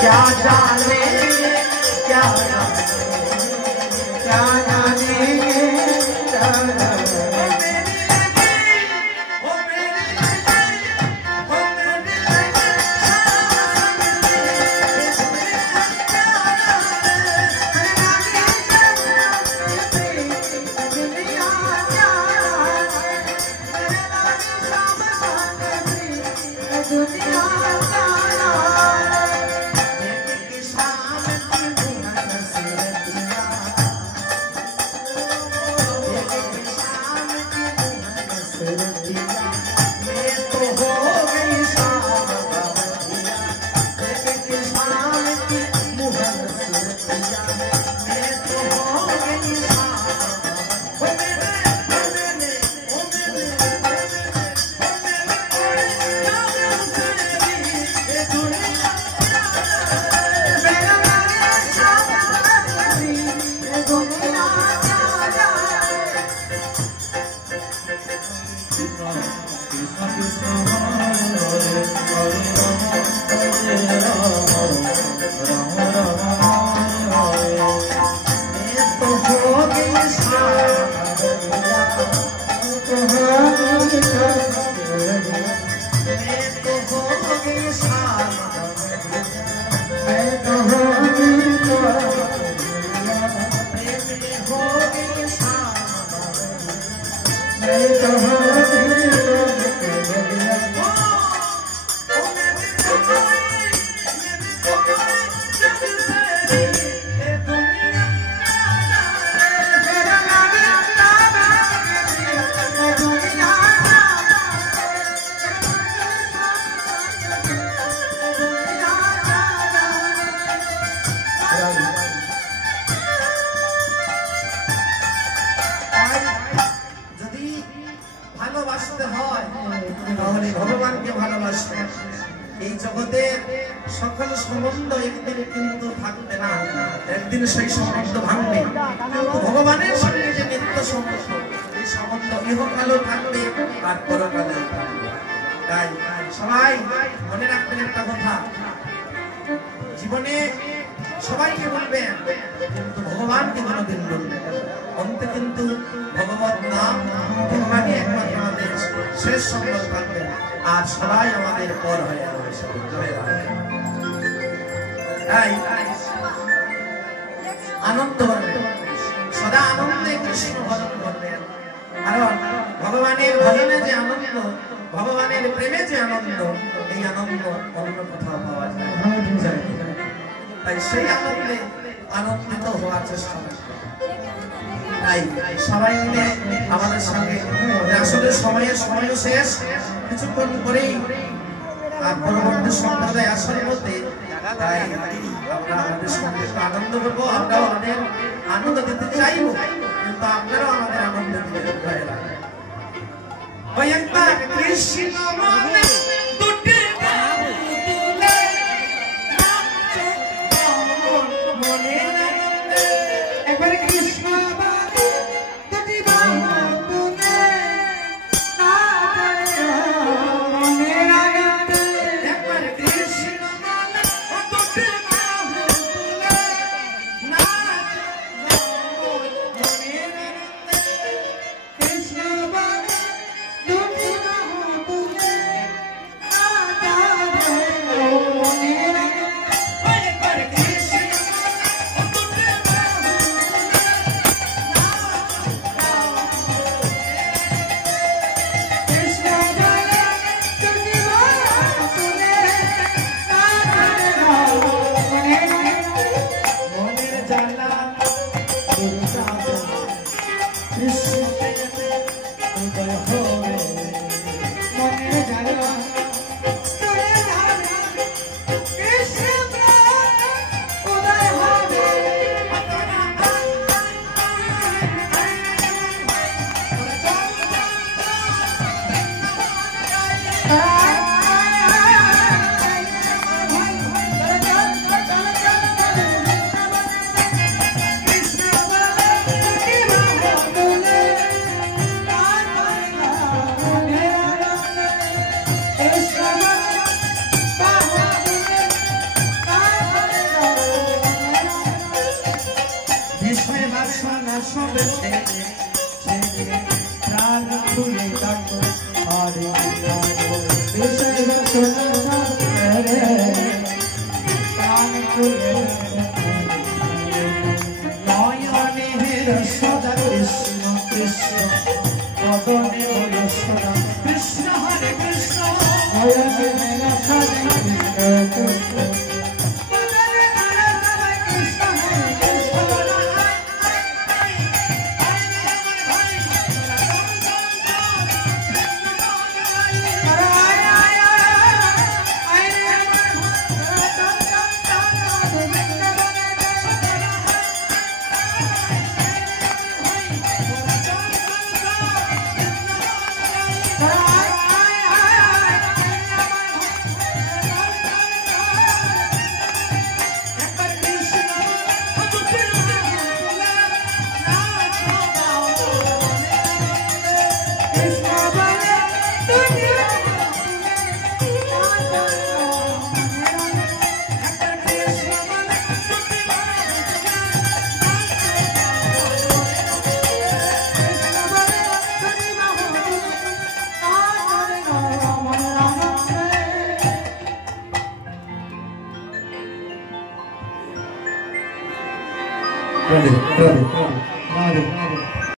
क्या जाने क्या जाने क्या जानेंगे क्या जाने সকল সম্বন্ধ একদিন কিন্তু থাকবে না, একদিন সেই সম্বন্ধ ভাঙবে। কিন্তু ভগবানের সঙ্গে যে নিত্য সম্বন্ধ, এই সম্বন্ধ ইহকালও থাকবে আর পরকালেও থাকবে। তাই সবাই মনে রাখবেন একটা কথা, জীবনে সবাইকে বলবেন কিন্তু ভগবানকে কোনোদিন বলবেন। অন্তে কিন্তু ভগবত নাম ভগবানই একমাত্র আমাদের শেষ সম্বল থাকবে, আর সবাই আমাদের পর হয়ে যাবে। তাই আনন্দ করবেন, সদা আনন্দে কৃষ্ণ ভজন করবেন। কারণ ভগবানের ভজনে যে আনন্দ, ভগবানের প্রেমে যে আনন্দ, এই আনন্দ অন্য কোথাও পাওয়া যায়। তাই সেই আনন্দে আনন্দিত হওয়ার চেষ্টা করবেন। তাই সবাই মিলে আমাদের সঙ্গে, আসলে সময়ও শেষ, কিছুক্ষণ পরেই আর পরবর্তী সম্প্রদায় আসার মধ্যে, তাই আমরা আমাদের সঙ্গে আনন্দ করবো। আমরাও আমাদের আনন্দ দিতে চাইব, কিন্তু আপনারাও আমাদের আনন্দ দিতে পারেন। একবার কৃষ্ণ মনে দুটি বাহু তুলে নাচো মনের আনন্দে, একবার কৃষ্ণ মনে দুটি বাহু তুলে নাচো মনের আনন্দে, একবার কৃষ্ণ মনে দুটি বাহু তুলে নাচো মনের আনন্দে, কৃষ্ণ মনে দুটি বাহু তুলে ভালোবেসে ছেড়ে প্রাণ খুলে ডাকো হরে বিষয় রসনা সাগরে প্রাণ খুলে নয়নে রসদা কৃষ্ণ কৃষ্ণ বদনে বলো সদা কৃষ্ণ হরে কৃষ্ণ নয়নে রসদা কৃষ্ণ কৃষ্ণ Ready.